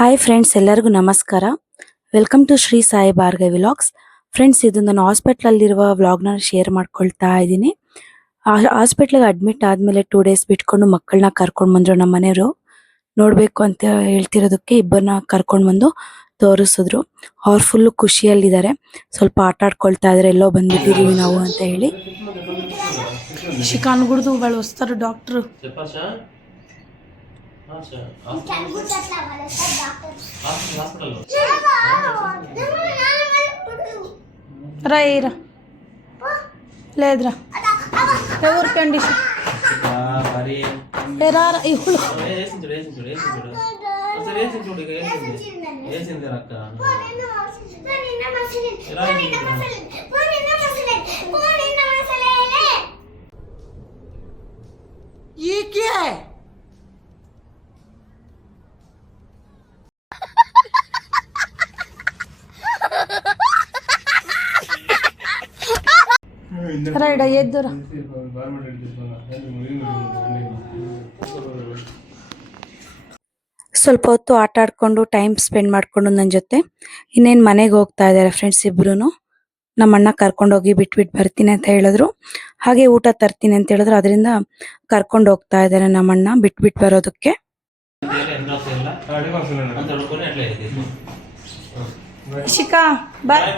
Hi friends, ಎಲ್ಲರಿಗೂ ನಮಸ್ಕಾರ. Welcome to Shri Sai Bhargavi vlogs. Friends, ಇದು ನಾನು ಹಾಸ್ಪಿಟ್ಲಲ್ಲಿರುವ ವ್ಲಾಗ್ನ ಶೇರ್ ಮಾಡ್ಕೊಳ್ತಾ ಇದ್ದೀನಿ. ಹಾಸ್ಪಿಟ್ಲಿಗೆ ಅಡ್ಮಿಟ್ ಆದಮೇಲೆ 2 ಡೇಸ್ ಬಿಟ್ಕೊಂಡು ಮಕ್ಕಳನ್ನ ಕರ್ಕೊಂಡು ಬಂದರು ನಮ್ಮ ಮನೆಯವರು. ನೋಡಬೇಕು ಅಂತ ಹೇಳ್ತಿರೋದಕ್ಕೆ ಇಬ್ಬರನ್ನ ಕರ್ಕೊಂಡು ಬಂದು ತೋರಿಸಿದ್ರು. ಅವ್ರು ಫುಲ್ಲು ಖುಷಿಯಲ್ಲಿದ್ದಾರೆ. ಸ್ವಲ್ಪ ಆಟ ಆಡ್ಕೊಳ್ತಾ ಇದ್ದಾರೆ, ಎಲ್ಲೋ ಬಂದ್ಬಿಟ್ಟಿದ್ದೀವಿ ನಾವು ಅಂತ ಹೇಳಿ. ಶಿಕಾನ್ ಗುಡ್ದು ಭಾಳ ವಸ್ತಾರೆ ಡಾಕ್ಟ್ರು. రైరా లేదురా ఎవరు కండిషన్ ఎరారా ఇప్పుడు ರೈಡ ಎದ್ದುರ ಸ್ವಲ್ಪ ಹೊತ್ತು ಆಟ ಆಡ್ಕೊಂಡು ಟೈಮ್ ಸ್ಪೆಂಡ್ ಮಾಡ್ಕೊಂಡು ನನ್ನ ಜೊತೆ ಇನ್ನೇನು ಮನೆಗೆ ಹೋಗ್ತಾ ಇದ್ದಾರೆ ಫ್ರೆಂಡ್ಸ್ ಇಬ್ರು. ನಮ್ಮ ಅಣ್ಣ ಕರ್ಕೊಂಡೋಗಿ ಬಿಟ್ಬಿಟ್ಟು ಬರ್ತೀನಿ ಅಂತ ಹೇಳಿದ್ರು. ಹಾಗೆ ಊಟ ತರ್ತೀನಿ ಅಂತ ಹೇಳಿದ್ರು. ಅದರಿಂದ ಕರ್ಕೊಂಡು ಹೋಗ್ತಾ ಇದ್ದಾರೆ ನಮ್ಮ ಅಣ್ಣ ಬಿಟ್ಬಿಟ್ಟು ಬರೋದಕ್ಕೆ. ಶಿಕಾ ಬಾಯ್.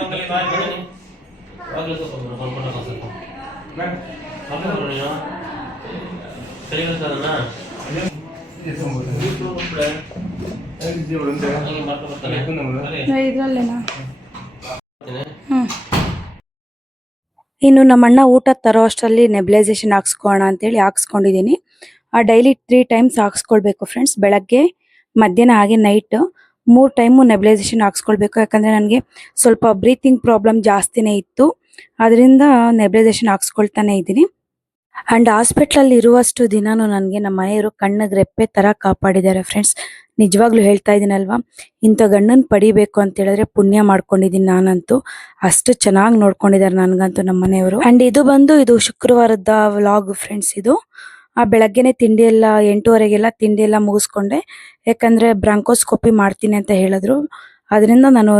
ಇನ್ನು ನಮ್ಮ ಅಣ್ಣ ಊಟ ತರೋ ಅಷ್ಟರಲ್ಲಿ ನೆಬ್ಲೈಸೇಷನ್ ಹಾಕ್ಸ್ಕೋಣ ಅಂತೇಳಿ ಹಾಕ್ಸ್ಕೊಂಡಿದ್ದೀನಿ. ಡೈಲಿ 3 ಟೈಮ್ಸ್ ಹಾಕ್ಸ್ಕೊಳ್ಬೇಕು ಫ್ರೆಂಡ್ಸ್. ಬೆಳಗ್ಗೆ, ಮಧ್ಯಾಹ್ನ ಹಾಗೆ ನೈಟ್ 3 ಟೈಮು ನೆಬ್ಲೈಸೇಷನ್ ಹಾಕ್ಸ್ಕೊಳ್ಬೇಕು. ಯಾಕಂದರೆ ನನಗೆ ಸ್ವಲ್ಪ ಬ್ರೀತಿಂಗ್ ಪ್ರಾಬ್ಲಮ್ ಜಾಸ್ತಿನೇ ಇತ್ತು. ಅದರಿಂದ ನೆಬ್ಲೈಸೇಷನ್ ಹಾಕ್ಸ್ಕೊಳ್ತಾನೆ ಇದ್ದೀನಿ. ಆ್ಯಂಡ್ ಹಾಸ್ಪಿಟ್ಲಲ್ಲಿ ಇರುವಷ್ಟು ದಿನಾನು ನನಗೆ ನಮ್ಮ ಮನೆಯವರು ಕಣ್ಣಿಗೆ ರೆಪ್ಪೆ ಥರ ಕಾಪಾಡಿದ್ದಾರೆ ಫ್ರೆಂಡ್ಸ್. ನಿಜವಾಗ್ಲೂ ಹೇಳ್ತಾ ಇದ್ದೀನಲ್ವಾ, ಇಂಥ ಗಂಡನ ಪಡಿಬೇಕು ಅಂತ ಹೇಳಿದ್ರೆ ಪುಣ್ಯ ಮಾಡ್ಕೊಂಡಿದ್ದೀನಿ ನಾನಂತೂ. ಅಷ್ಟು ಚೆನ್ನಾಗಿ ನೋಡ್ಕೊಂಡಿದ್ದಾರೆ ನನಗಂತೂ ನಮ್ಮ ಮನೆಯವರು. ಆ್ಯಂಡ್ ಇದು ಶುಕ್ರವಾರದ ವ್ಲಾಗ್ ಫ್ರೆಂಡ್ಸ್. ಇದು ಬೆಳಗ್ಗೆನೆ ತಿಂಡಿ ಎಲ್ಲ 8:30ಗೆಲ್ಲ ತಿಂಡಿ ಎಲ್ಲ ಮುಗಿಸ್ಕೊಂಡೆ. ಯಾಕಂದರೆ ಬ್ರಾಂಕೋಸ್ಕೋಪಿ ಮಾಡ್ತೀನಿ ಅಂತ ಹೇಳಿದ್ರು. ಅದರಿಂದ ನಾನು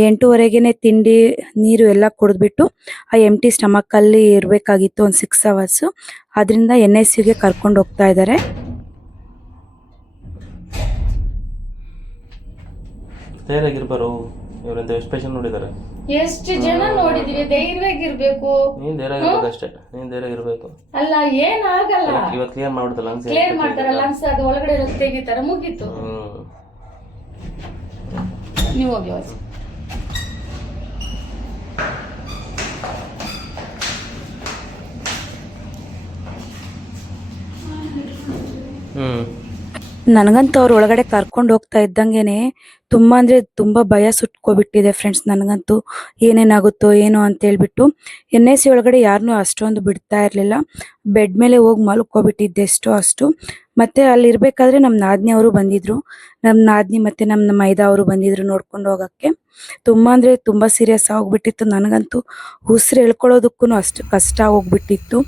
8:30ಗೆನೆ ತಿಂಡಿ, ನೀರು ಎಲ್ಲ ಕುಡಿದ್ಬಿಟ್ಟು ಎಂಟಿ ಸ್ಟಮಕ್ಕಲ್ಲಿ ಇರಬೇಕಾಗಿತ್ತು ಒಂದು 6 hours. ಅದರಿಂದ NICUಗೆ ಕರ್ಕೊಂಡು ಹೋಗ್ತಾ ಇದ್ದಾರೆ. ಎಷ್ಟು ಜನ ನೋಡಿದೀವಿ. ಧೈರ್ಯವಾಗಿರ್ಬೇಕು. ನೀನ್ ಧೈರ್ಯವಾಗಿರ್ಬೇಕು ಅಷ್ಟೇ. ನೀನ್ ಧೈರ್ಯವಾಗಿರ್ಬೇಕು. ಅಲ್ಲ, ಏನಾಗಲ್ಲ. ಇವತ್ತು ಕ್ಲಿಯರ್ ಮಾಡ್ಬಿಡ್ತಾರೆ ಲಂಗ್ಸ್. ಕ್ಲಿಯರ್ ಮಾಡ್ತಾರೆ ಲಂಗ್ಸ್. ಅದು ಒಳಗಡೆ ಇರೋದು ತೆಗಿತಾರೆ, ಮುಗೀತು. ನೀವು ಹೋಗಿ. ನನಗಂತೂ ಅವ್ರು ಒಳಗಡೆ ಕರ್ಕೊಂಡು ಹೋಗ್ತಾ ಇದ್ದಂಗೆನೆ ತುಂಬಾ ಅಂದರೆ ತುಂಬ ಭಯ ಸುಟ್ಕೊಬಿಟ್ಟಿದೆ ಫ್ರೆಂಡ್ಸ್. ನನಗಂತೂ ಏನೇನಾಗುತ್ತೋ ಏನೋ ಅಂತ ಹೇಳ್ಬಿಟ್ಟು NIC ಒಳಗಡೆ ಯಾರನ್ನೂ ಅಷ್ಟೊಂದು ಬಿಡ್ತಾ ಇರಲಿಲ್ಲ. ಬೆಡ್ ಮೇಲೆ ಹೋಗಿ ಮಲ್ಕೊಬಿಟ್ಟಿದ್ದೆ ಅಷ್ಟು. ಮತ್ತು ಅಲ್ಲಿರ್ಬೇಕಾದ್ರೆ ನಮ್ಮ ನಾದಿನಿ ಅವರು ಬಂದಿದ್ರು. ನಮ್ಮ ನಾದಿನಿ ಮತ್ತು ನಮ್ಮ ಮೈದಾ ಅವರು ಬಂದಿದ್ರು ನೋಡ್ಕೊಂಡು ಹೋಗೋಕ್ಕೆ. ತುಂಬ ಅಂದರೆ ತುಂಬ ಸೀರಿಯಸ್ ಆಗೋಗ್ಬಿಟ್ಟಿತ್ತು. ನನಗಂತೂ ಉಸಿರು ಎಳ್ಕೊಳ್ಳೋದಕ್ಕೂ ಅಷ್ಟು ಕಷ್ಟ ಹೋಗ್ಬಿಟ್ಟಿತ್ತು.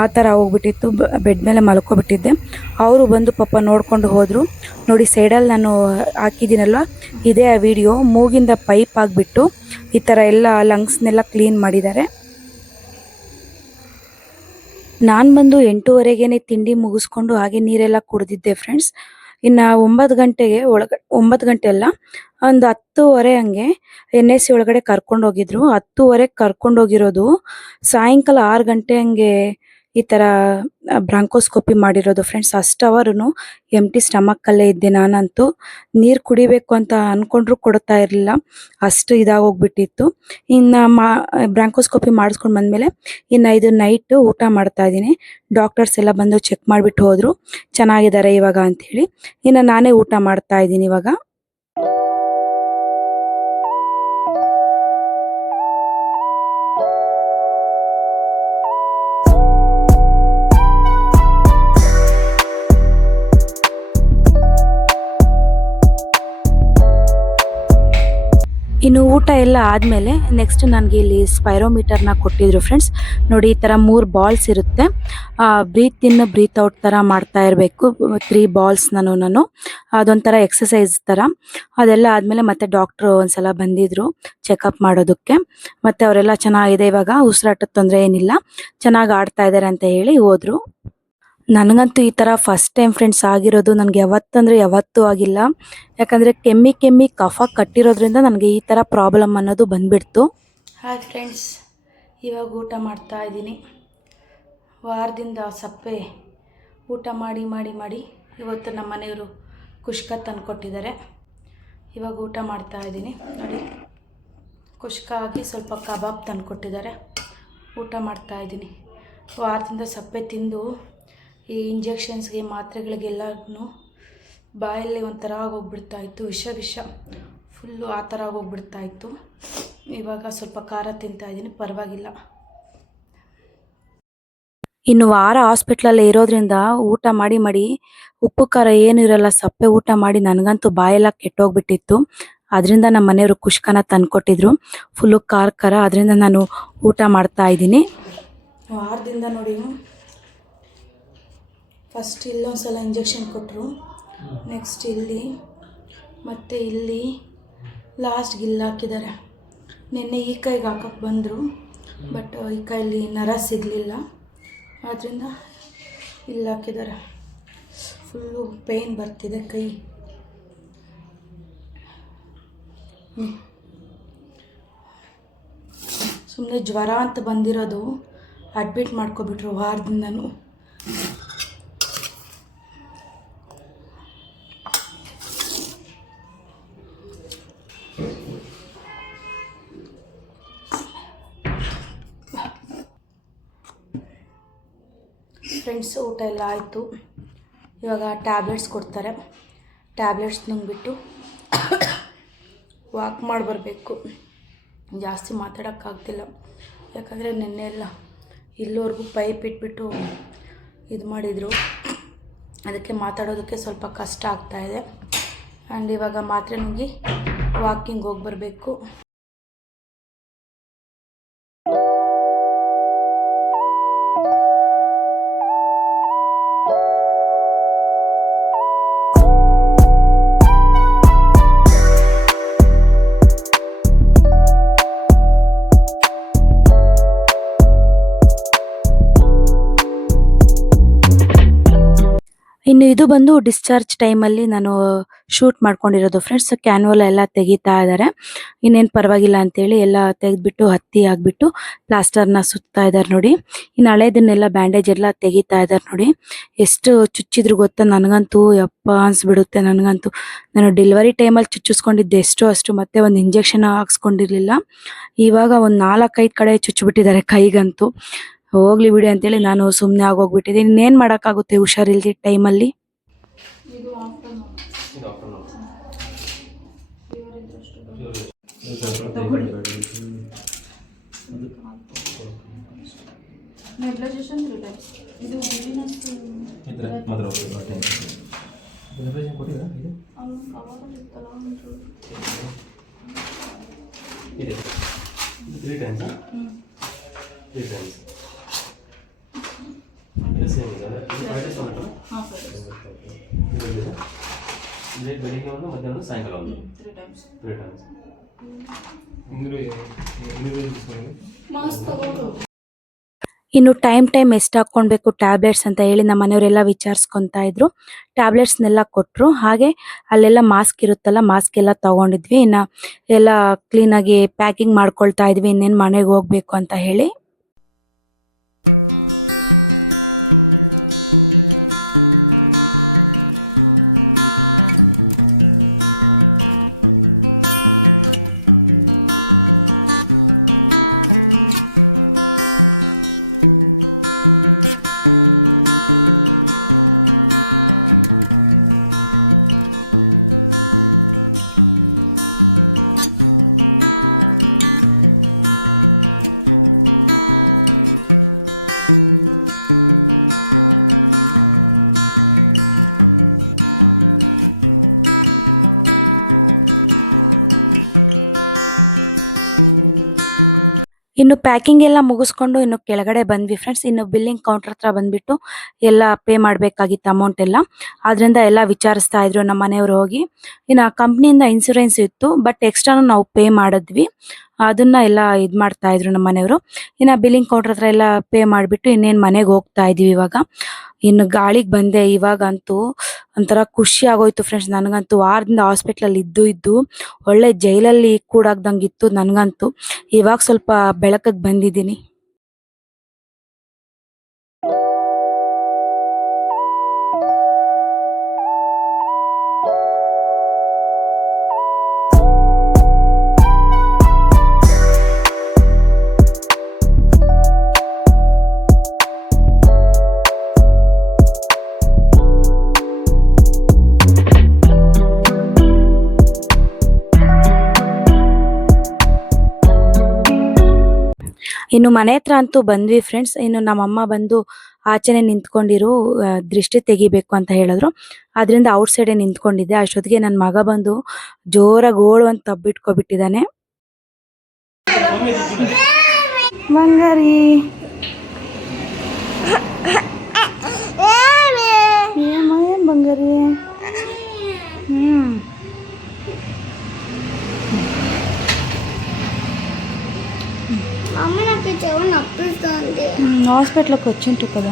ಆ ಥರ ಹೋಗ್ಬಿಟ್ಟಿತ್ತು. ಬೆಡ್ ಮೇಲೆ ಮಲ್ಕೊಬಿಟ್ಟಿದ್ದೆ. ಅವರು ಬಂದು ಪಾಪ ನೋಡ್ಕೊಂಡು ಹೋದರು. ನೋಡಿ, ಸೈಡಲ್ಲಿ ನಾನು ಹಾಕಿದ್ದೀನಲ್ವ, ಇದೇ ಆ ವಿಡಿಯೋ. ಮೂಗಿಂದ ಪೈಪ್ ಆಗಿಬಿಟ್ಟು ಈ ಥರ ಎಲ್ಲ ಲಂಗ್ಸ್ನೆಲ್ಲ ಕ್ಲೀನ್ ಮಾಡಿದ್ದಾರೆ. ನಾನು ಬಂದು 8:30ಗೆನೆ ತಿಂಡಿ ಮುಗಿಸ್ಕೊಂಡು ಹಾಗೆ ನೀರೆಲ್ಲ ಕುಡಿದಿದ್ದೆ ಫ್ರೆಂಡ್ಸ್. ಇನ್ನು 9 ಗಂಟೆಗೆ 9 ಗಂಟೆ ಅಲ್ಲ, ಒಂದು 10:30 ಹಂಗೆ NIC ಒಳಗಡೆ ಕರ್ಕೊಂಡೋಗಿದ್ರು. 10:30ಗೆ ಕರ್ಕೊಂಡೋಗಿರೋದು. ಸಾಯಂಕಾಲ 6 ಗಂಟೆ ಹಂಗೆ ಈ ಥರ ಬ್ರಾಂಕೋಸ್ಕೋಪಿ ಮಾಡಿರೋದು ಫ್ರೆಂಡ್ಸ್. ಅಷ್ಟು ಅವರು ಎಂಟಿ ಸ್ಟಮಕ್ಕಲ್ಲೇ ಇದ್ದೆ ನಾನಂತೂ. ನೀರು ಕುಡಿಬೇಕು ಅಂತ ಅಂದ್ಕೊಂಡ್ರು ಕೊಡ್ತಾ ಇರಲಿಲ್ಲ, ಅಷ್ಟು ಇದಾಗೋಗ್ಬಿಟ್ಟಿತ್ತು. ಇನ್ನು ಬ್ರಾಂಕೋಸ್ಕೋಪಿ ಮಾಡಿಸ್ಕೊಂಡು ಬಂದಮೇಲೆ ಇನ್ನು ಇದು ನೈಟ್ ಊಟ ಮಾಡ್ತಾ ಇದ್ದೀನಿ. ಡಾಕ್ಟರ್ಸ್ ಎಲ್ಲ ಬಂದು ಚೆಕ್ ಮಾಡಿಬಿಟ್ಟು ಹೋದರು, ಚೆನ್ನಾಗಿದ್ದಾರೆ ಇವಾಗ ಅಂಥೇಳಿ. ಇನ್ನು ನಾನೇ ಊಟ ಮಾಡ್ತಾ ಇದ್ದೀನಿ ಇವಾಗ. ಇನ್ನು ಊಟ ಎಲ್ಲ ಆದಮೇಲೆ ನೆಕ್ಸ್ಟ್ ನನಗೆ ಇಲ್ಲಿ ಸ್ಪೈರೋಮೀಟರ್ನ ಕೊಟ್ಟಿದ್ರು ಫ್ರೆಂಡ್ಸ್. ನೋಡಿ ಈ ಥರ 3 ಬಾಲ್ಸ್ ಇರುತ್ತೆ. ಬ್ರೀತ್ ಇನ್ ಬ್ರೀತ್ ಔಟ್ ಥರ ಮಾಡ್ತಾ ಇರಬೇಕು 3 ಬಾಲ್ಸ್ನೂ. ಅದೊಂಥರ ಎಕ್ಸಸೈಸ್ ಥರ. ಅದೆಲ್ಲ ಆದಮೇಲೆ ಮತ್ತೆ ಡಾಕ್ಟ್ರು ಒಂದ್ಸಲ ಬಂದಿದ್ರು ಚೆಕಪ್ ಮಾಡೋದಕ್ಕೆ. ಮತ್ತು ಅವರೆಲ್ಲ ಚೆನ್ನಾಗಿದೆ, ಇವಾಗ ಉಸಿರಾಟದ ತೊಂದರೆ ಏನಿಲ್ಲ, ಚೆನ್ನಾಗಿ ಆಡ್ತಾ ಇದ್ದಾರೆ ಅಂತ ಹೇಳಿ ಹೋದರು. ನನಗಂತೂ ಈ ಥರ ಫಸ್ಟ್ ಟೈಮ್ ಫ್ರೆಂಡ್ಸ್ ಆಗಿರೋದು. ನನಗೆ ಯಾವತ್ತಂದರೆ ಯಾವತ್ತೂ ಆಗಿಲ್ಲ. ಯಾಕಂದರೆ ಕೆಮ್ಮಿ ಕಫ ಕಟ್ಟಿರೋದ್ರಿಂದ ನನಗೆ ಈ ಥರ ಪ್ರಾಬ್ಲಮ್ ಅನ್ನೋದು ಬಂದುಬಿಡ್ತು. ಹಾಯ್ ಫ್ರೆಂಡ್ಸ್, ಇವಾಗ ಊಟ ಮಾಡ್ತಾ ಇದ್ದೀನಿ. ವಾರದಿಂದ ಸಪ್ಪೆ ಊಟ ಮಾಡಿ ಮಾಡಿ ಮಾಡಿ ಇವತ್ತು ನಮ್ಮ ಮನೆಯವರು ಕುಷ್ಕ ತಂದುಕೊಟ್ಟಿದ್ದಾರೆ. ಇವಾಗ ಊಟ ಮಾಡ್ತಾ ಇದ್ದೀನಿ. ನೋಡಿ, ಕುಷ್ಕ ಆಗಿ ಸ್ವಲ್ಪ ಕಬಾಬ್ ತಂದುಕೊಟ್ಟಿದ್ದಾರೆ. ಊಟ ಮಾಡ್ತಾ ಇದ್ದೀನಿ. ವಾರದಿಂದ ಸಪ್ಪೆ ತಿಂದು ಈ ಇಂಜೆಕ್ಷನ್ಸ್ಗೆ ಮಾತ್ರೆಗಳಿಗೆಲ್ಲನೂ ಬಾಯಲ್ಲಿ ಒಂಥರ ಆಗೋಗ್ಬಿಡ್ತಾಯಿತ್ತು, ವಿಷ ಫುಲ್ಲು ಆ ಥರ ಆಗೋಗ್ಬಿಡ್ತಾಯಿತ್ತು. ಇವಾಗ ಸ್ವಲ್ಪ ಖಾರ ತಿಂತಾಯಿದ್ದೀನಿ, ಪರವಾಗಿಲ್ಲ. ಇನ್ನು ವಾರ ಹಾಸ್ಪಿಟ್ಲಲ್ಲೇ ಇರೋದ್ರಿಂದ ಊಟ ಮಾಡಿ ಮಾಡಿ ಉಪ್ಪು ಖಾರ ಏನೂ ಇರಲ್ಲ, ಸಪ್ಪೆ ಊಟ ಮಾಡಿ ನನಗಂತೂ ಬಾಯೆಲ್ಲ ಕೆಟ್ಟೋಗ್ಬಿಟ್ಟಿತ್ತು. ಅದರಿಂದ ನಮ್ಮ ಮನೆಯವರು ಕುಷ್ಕನ ತಂದುಕೊಟ್ಟಿದ್ರು, ಫುಲ್ಲು ಖಾರ. ಅದರಿಂದ ನಾನು ಊಟ ಮಾಡ್ತಾ ಇದ್ದೀನಿ. ವಾರದಿಂದ ನೋಡಿ, ಫಸ್ಟ್ ಇಲ್ಲೊಂದು ಸಲ ಇಂಜೆಕ್ಷನ್ ಕೊಟ್ಟರು, ನೆಕ್ಸ್ಟ್ ಇಲ್ಲಿ, ಮತ್ತು ಇಲ್ಲಿ ಲಾಸ್ಟ್ಗೆ ಇಲ್ಲಿ ಹಾಕಿದ್ದಾರೆ. ನಿನ್ನೆ ಈ ಕೈಗೆ ಹಾಕಕ್ಕೆ ಬಂದರು, ಬಟ್ ಈ ಕೈಯಲ್ಲಿ ನರ ಸಿಗಲಿಲ್ಲ, ಆದ್ದರಿಂದ ಇಲ್ಲಿ ಹಾಕಿದ್ದಾರೆ. ಫುಲ್ಲು ಪೇಯ್ನ್ ಬರ್ತಿದೆ ಕೈ. ಸುಮ್ಮನೆ ಜ್ವರ ಅಂತ ಬಂದಿರೋದು, ಅಡ್ಮಿಟ್ ಮಾಡ್ಕೊಬಿಟ್ರು ವಾರದಿಂದನೂ. ಫ್ರೆಂಡ್ಸ್, ಊಟ ಎಲ್ಲ ಆಯಿತು. ಇವಾಗ ಟ್ಯಾಬ್ಲೆಟ್ಸ್ ಕೊಡ್ತಾರೆ. ಟ್ಯಾಬ್ಲೆಟ್ಸ್ ನುಂಗ್ಬಿಟ್ಟು ವಾಕ್ ಮಾಡಿ ಬರಬೇಕು. ಜಾಸ್ತಿ ಮಾತಾಡೋಕ್ಕಾಗ್ತಿಲ್ಲ, ಯಾಕಂದರೆ ನಿನ್ನೆ ಎಲ್ಲ ಇಲ್ಲಿವರೆಗೂ ಪೈಪ್ ಇಟ್ಬಿಟ್ಟು ಇದು ಮಾಡಿದರು. ಅದಕ್ಕೆ ಮಾತಾಡೋದಕ್ಕೆ ಸ್ವಲ್ಪ ಕಷ್ಟ ಆಗ್ತಾಯಿದೆ. ಆ್ಯಂಡ್ ಇವಾಗ ಮಾತ್ರೆ ನುಂಗಿ ವಾಕಿಂಗ್ ಹೋಗಿ ಬರಬೇಕು. ಇನ್ನು ಇದು ಬಂದು ಡಿಸ್ಚಾರ್ಜ್ ಟೈಮಲ್ಲಿ ನಾನು ಶೂಟ್ ಮಾಡ್ಕೊಂಡಿರೋದು ಫ್ರೆಂಡ್ಸ್. ಕ್ಯಾನ್ವಲ್ ಎಲ್ಲ ತೆಗಿತಾ ಇದ್ದಾರೆ. ಇನ್ನೇನು ಪರವಾಗಿಲ್ಲ ಅಂತೇಳಿ ಎಲ್ಲ ತೆಗೆದ್ಬಿಟ್ಟು ಹತ್ತಿ ಆಗಿಬಿಟ್ಟು ಪ್ಲಾಸ್ಟರ್ನ ಸುತ್ತಾ ಇದ್ದಾರೆ ನೋಡಿ. ಇನ್ನು ಹಳೇದನ್ನೆಲ್ಲ ಬ್ಯಾಂಡೇಜ್ ಎಲ್ಲ ತೆಗಿತಾ ಇದ್ದಾರೆ ನೋಡಿ. ಎಷ್ಟು ಚುಚ್ಚಿದ್ರು ಗೊತ್ತಾ, ನನಗಂತೂ ಯಪ್ಪ ಅನಿಸ್ಬಿಡುತ್ತೆ. ನನಗಂತೂ ನಾನು ಡೆಲಿವರಿ ಟೈಮಲ್ಲಿ ಚುಚ್ಚಿಸ್ಕೊಂಡಿದ್ದೆ ಅಷ್ಟು, ಮತ್ತೆ ಒಂದು ಇಂಜೆಕ್ಷನ್ ಹಾಕ್ಸ್ಕೊಂಡಿರಲಿಲ್ಲ. ಇವಾಗ ಒಂದು 4-5 ಕಡೆ ಚುಚ್ಚಿಬಿಟ್ಟಿದ್ದಾರೆ ಕೈಗಂತೂ. ಹೋಗ್ಲಿ ಬಿಡಿ ಅಂತೇಳಿ ನಾನು ಸುಮ್ಮನೆ ಆಗೋಗ್ಬಿಟ್ಟಿದ್ದೀನಿ. ಇನ್ನೇನು ಮಾಡೋಕ್ಕಾಗುತ್ತೆ ಹುಷಾರಿಲ್ದಿ ಟೈಮಲ್ಲಿ. ಬೆಳಿಗ್ಗೆ ಒಂದು, ಮಧ್ಯಾಹ್ನ, ಸಾಯಂಕಾಲ ಒಂದು 3 ಟೈಮ್ಸ್. ಇನ್ನು ಟೈಮ್ ಎಷ್ಟು ಹಾಕ್ಕೊಳ್ಬೇಕು ಟ್ಯಾಬ್ಲೆಟ್ಸ್ ಅಂತ ಹೇಳಿ ನಮ್ಮ ಮನೆಯವರೆಲ್ಲ ವಿಚಾರಿಸ್ಕೊತಾ ಇದ್ರು. ಟ್ಯಾಬ್ಲೆಟ್ಸ್ನೆಲ್ಲ ಕೊಟ್ಟರು. ಹಾಗೆ ಅಲ್ಲೆಲ್ಲ ಮಾಸ್ಕ್ ಇರುತ್ತಲ್ಲ, ಮಾಸ್ಕ್ ಎಲ್ಲ ತಗೊಂಡಿದ್ವಿ. ಇನ್ನು ಎಲ್ಲ ಕ್ಲೀನಾಗಿ ಪ್ಯಾಕಿಂಗ್ ಮಾಡ್ಕೊಳ್ತಾ ಇದ್ವಿ, ಇನ್ನೇನು ಮನೆಗೆ ಹೋಗ್ಬೇಕು ಅಂತ ಹೇಳಿ. ಇನ್ನು ಪ್ಯಾಕಿಂಗ್ ಎಲ್ಲ ಮುಗಿಸ್ಕೊಂಡು ಇನ್ನು ಕೆಳಗಡೆ ಬಂದ್ವಿ ಫ್ರೆಂಡ್ಸ್. ಇನ್ನು ಬಿಲ್ಲಿಂಗ್ ಕೌಂಟರ್ ಹತ್ರ ಬಂದ್ಬಿಟ್ಟು ಎಲ್ಲ ಪೇ ಮಾಡಬೇಕಾಗಿತ್ತು ಅಮೌಂಟ್ ಎಲ್ಲ. ಆದ್ರಿಂದ ಎಲ್ಲ ವಿಚಾರಿಸ್ತಾ ಇದ್ರು ನಮ್ಮ ಮನೆಯವರು ಹೋಗಿ. ಇನ್ನು ಕಂಪ್ನಿಯಿಂದ ಇನ್ಸೂರೆನ್ಸ್ ಇತ್ತು, ಬಟ್ ಎಕ್ಸ್ಟ್ರಾನು ನಾವು ಪೇ ಮಾಡಿದ್ವಿ. ಅದನ್ನ ಎಲ್ಲ ಮಾಡ್ತಾ ಇದ್ರು ನಮ್ಮ ಮನೆಯವರು. ಇನ್ನು ಬಿಲ್ಲಿಂಗ್ ಕೌಂಟರ್ ಹತ್ರ ಎಲ್ಲ ಪೇ ಮಾಡಿಬಿಟ್ಟು ಇನ್ನೇನು ಮನೆಗೆ ಹೋಗ್ತಾ ಇದೀವಿ ಇವಾಗ. ಇನ್ನು ಗಾಳಿಗೆ ಬಂದೆ ಇವಾಗಂತೂ ಒಂಥರ ಖುಷಿ ಆಗೋಯ್ತು ಫ್ರೆಂಡ್ಸ್. ನನಗಂತೂ ವಾರದಿಂದ ಹಾಸ್ಪಿಟ್ಲಲ್ಲಿ ಇದ್ದು ಒಳ್ಳೆ ಜೈಲಲ್ಲಿ ಕೂಡಾಗ್ದಂಗಿತ್ತು ನನಗಂತೂ. ಇವಾಗ ಸ್ವಲ್ಪ ಬೆಳಕಿಗೆ ಬಂದಿದ್ದೀನಿ. ಇನ್ನು ಮನೆ ಹತ್ರ ಅಂತೂ ಬಂದ್ವಿ ಫ್ರೆಂಡ್ಸ್. ಇನ್ನು ನಮ್ಮಮ್ಮ ಬಂದು ಆಚೆನೆ ನಿಂತ್ಕೊಂಡಿರು, ದೃಷ್ಟಿ ತೆಗಿಬೇಕು ಅಂತ ಹೇಳಿದ್ರು. ಅದರಿಂದ ಔಟ್ ಸೈಡೇ ನಿಂತ್ಕೊಂಡಿದ್ದೆ. ಅಷ್ಟೊತ್ತಿಗೆ ನನ್ನ ಮಗ ಬಂದು ಜೋರಾಗಿ ಓಳು ಅಂತ ತಬ್ಬಿಟ್ಕೊಬಿಟ್ಟಿದ್ದಾನೆ. ಬಂಗಾರಿ ಏನ್ ಬಂಗಾರಿ? హాస్పిటల్కి వచ్చింటు కదా.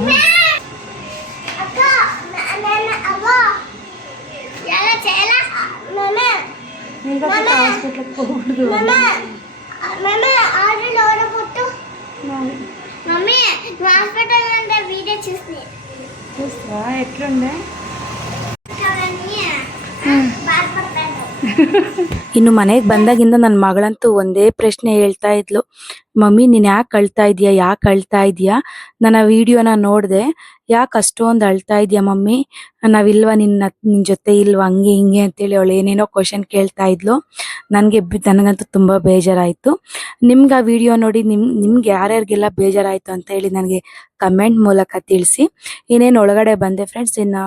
చూస్తావా ఎట్లుంది? ಇನ್ನು ಮನೆಗೆ ಬಂದಾಗಿಂದ ನನ್ನ ಮಗಳಂತೂ ಒಂದೇ ಪ್ರಶ್ನೆ ಹೇಳ್ತಾ ಇದ್ಲು, ಮಮ್ಮಿ ನೀನ್ ಯಾಕೆ ಅಳ್ತಾ ಇದೀಯಾ? ನನ್ನ ವಿಡಿಯೋನ ನೋಡ್ದೆ, ಯಾಕೆ ಅಷ್ಟೊಂದು ಅಳ್ತಾ ಇದೀಯಾ ಮಮ್ಮಿ? ನಾವಿಲ್ವಾ ನಿನ್ ಜೊತೆ ಇಲ್ವಾ? ಹಂಗೆ ಹಿಂಗೆ ಅಂತೇಳಿ ಅವಳು ಏನೇನೋ ಕ್ವಶನ್ ಕೇಳ್ತಾ ಇದ್ಲು. ನನಗಂತೂ ತುಂಬಾ ಬೇಜಾರಾಯ್ತು. ನಿಮ್ಗೆ ಆ ವಿಡಿಯೋ ನೋಡಿ ನಿಮ್ಗೆ ಯಾರ್ಯಾರಿಗೆಲ್ಲ ಬೇಜಾರಾಯ್ತು ಅಂತ ಹೇಳಿ ನನಗೆ ಕಮೆಂಟ್ ಮೂಲಕ ತಿಳಿಸಿ. ಇನ್ನೇನು ಒಳಗಡೆ ಬಂದೆ ಫ್ರೆಂಡ್ಸ್. ಇನ್ನು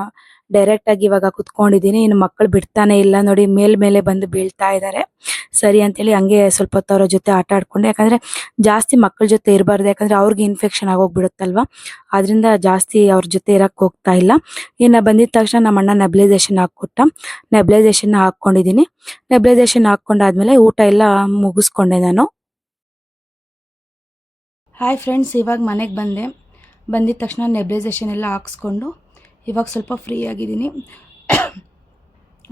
ಡೈರೆಕ್ಟ್ ಆಗಿ ಇವಾಗ ಕುತ್ಕೊಂಡಿದ್ದೀನಿ. ಇನ್ನು ಮಕ್ಕಳು ಬಿಡ್ತಾನೆ ಇಲ್ಲ ನೋಡಿ, ಮೇಲೆ ಬಂದು ಬೀಳ್ತಾ ಇದ್ದಾರೆ. ಸರಿ ಅಂತೇಳಿ ಹಂಗೆ ಸ್ವಲ್ಪ ಹೊತ್ತು ಅವ್ರ ಜೊತೆ ಆಟ ಆಡ್ಕೊಂಡೆ. ಯಾಕಂದ್ರೆ ಜಾಸ್ತಿ ಮಕ್ಕಳ ಜೊತೆ ಇರಬಾರ್ದು, ಯಾಕಂದ್ರೆ ಅವ್ರಿಗೆ ಇನ್ಫೆಕ್ಷನ್ ಆಗೋಗ್ಬಿಡುತ್ತಲ್ವಾ. ಆದ್ರಿಂದ ಜಾಸ್ತಿ ಅವ್ರ ಜೊತೆ ಇರಕ್ ಹೋಗ್ತಾ ಇಲ್ಲ. ಇನ್ನು ಬಂದಿದ ತಕ್ಷಣ ನಮ್ಮ ಅಣ್ಣ ನೆಬ್ಲೈಸೇಷನ್ ಹಾಕ್ಕೊಟ್ಟ. ನೆಬ್ಲೈಸೇಷನ್ ಹಾಕೊಂಡಿದ್ದೀನಿ. ನೆಬ್ಲೈಸೇಷನ್ ಹಾಕೊಂಡಾದ್ಮೇಲೆ ಊಟ ಎಲ್ಲ ಮುಗಿಸ್ಕೊಂಡೆ ನಾನು. ಹಾಯ್ ಫ್ರೆಂಡ್ಸ್, ಇವಾಗ ಮನೆಗೆ ಬಂದಿದ ತಕ್ಷಣ ನೆಬ್ಲೈಸೇಷನ್ ಎಲ್ಲ ಹಾಕ್ಸ್ಕೊಂಡು ಇವಾಗ ಸ್ವಲ್ಪ ಫ್ರೀ ಆಗಿದ್ದೀನಿ.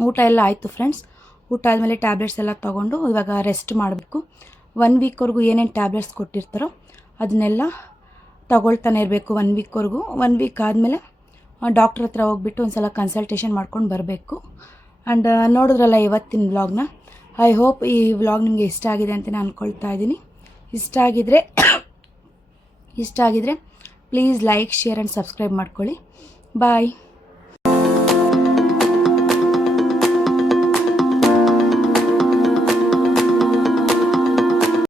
ಊಟ ಎಲ್ಲ ಆಯಿತು ಫ್ರೆಂಡ್ಸ್. ಊಟ ಆದಮೇಲೆ ಟ್ಯಾಬ್ಲೆಟ್ಸ್ ಎಲ್ಲ ತೊಗೊಂಡು ಇವಾಗ ರೆಸ್ಟ್ ಮಾಡಬೇಕು. 1 ವೀಕ್ವರೆಗೂ ಏನೇನು ಟ್ಯಾಬ್ಲೆಟ್ಸ್ ಕೊಟ್ಟಿರ್ತಾರೋ ಅದನ್ನೆಲ್ಲ ತಗೊಳ್ತಾನೆ ಇರಬೇಕು 1 ವೀಕ್ವರೆಗೂ. 1 ವೀಕ್ ಆದಮೇಲೆ ಡಾಕ್ಟ್ರ್ ಹತ್ರ ಹೋಗ್ಬಿಟ್ಟು ಒಂದು ಸಲ ಕನ್ಸಲ್ಟೇಷನ್ ಮಾಡ್ಕೊಂಡು ಬರಬೇಕು. ಆ್ಯಂಡ್ ನೋಡಿದ್ರಲ್ಲ ಇವತ್ತಿನ ವ್ಲಾಗ್ನ. ಐ ಹೋಪ್ ಈ ವ್ಲಾಗ್ ನಿಮಗೆ ಇಷ್ಟ ಆಗಿದೆ ಅಂತ ನಾನು ಅಂದ್ಕೊಳ್ತಾ ಇದ್ದೀನಿ. ಇಷ್ಟ ಆಗಿದ್ರೆ please like, share and subscribe ಮಾಡ್ಕೊಳ್ಳಿ. ಬಾಯ್.